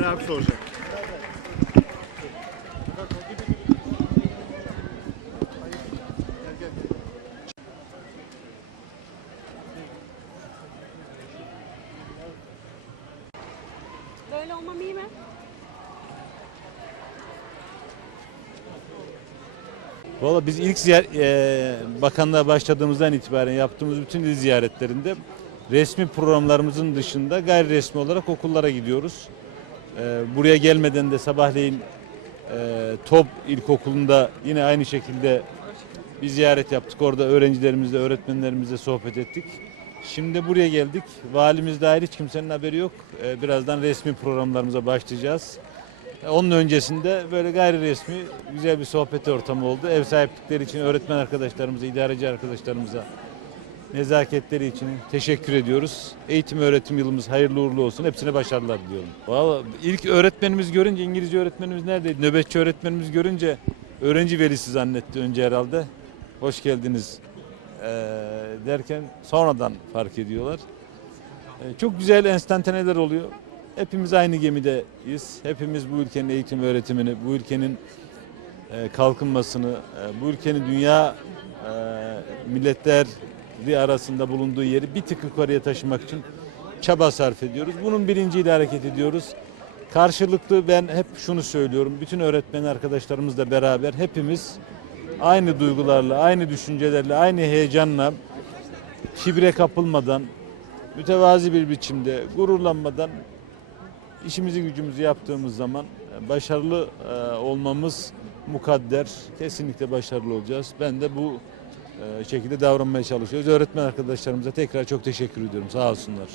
Ömer abi soracak. Böyle olmam iyi mi? Valla biz ilk ziyar e, bakanlığa başladığımızdan itibaren yaptığımız bütün il ziyaretlerinde resmi programlarımızın dışında gayri resmi olarak okullara gidiyoruz. E, buraya gelmeden de sabahleyin e, Top İlkokulu'nda yine aynı şekilde bir ziyaret yaptık. Orada öğrencilerimizle, öğretmenlerimizle sohbet ettik. Şimdi buraya geldik. Valimiz dahil hiç kimsenin haberi yok. E, birazdan resmi programlarımıza başlayacağız. Onun öncesinde böyle gayri resmi güzel bir sohbet ortamı oldu. Ev sahiplikleri için öğretmen arkadaşlarımıza, idareci arkadaşlarımıza nezaketleri için teşekkür ediyoruz. Eğitim öğretim yılımız hayırlı uğurlu olsun. Hepsine başarılar diliyorum. Valla ilk öğretmenimiz görünce İngilizce öğretmenimiz neredeydi? Nöbetçi öğretmenimiz görünce öğrenci velisi zannetti önce herhalde. Hoş geldiniz eee, derken sonradan fark ediyorlar. E, Çok güzel enstantaneler oluyor. Hepimiz aynı gemideyiz. Hepimiz bu ülkenin eğitim öğretimini, bu ülkenin kalkınmasını, bu ülkenin dünya milletleri arasında bulunduğu yeri bir tık yukarıya taşımak için çaba sarf ediyoruz. Bunun bilinciyle hareket ediyoruz. Karşılıklı ben hep şunu söylüyorum. Bütün öğretmen arkadaşlarımızla beraber hepimiz aynı duygularla, aynı düşüncelerle, aynı heyecanla kibre kapılmadan, mütevazi bir biçimde gururlanmadan işimizi gücümüzü yaptığımız zaman e, başarılı e, olmamız mukadder. Kesinlikle başarılı olacağız. Ben de bu şekilde davranmaya çalışıyoruz. Öğretmen arkadaşlarımıza tekrar çok teşekkür ediyorum. Sağ olsunlar.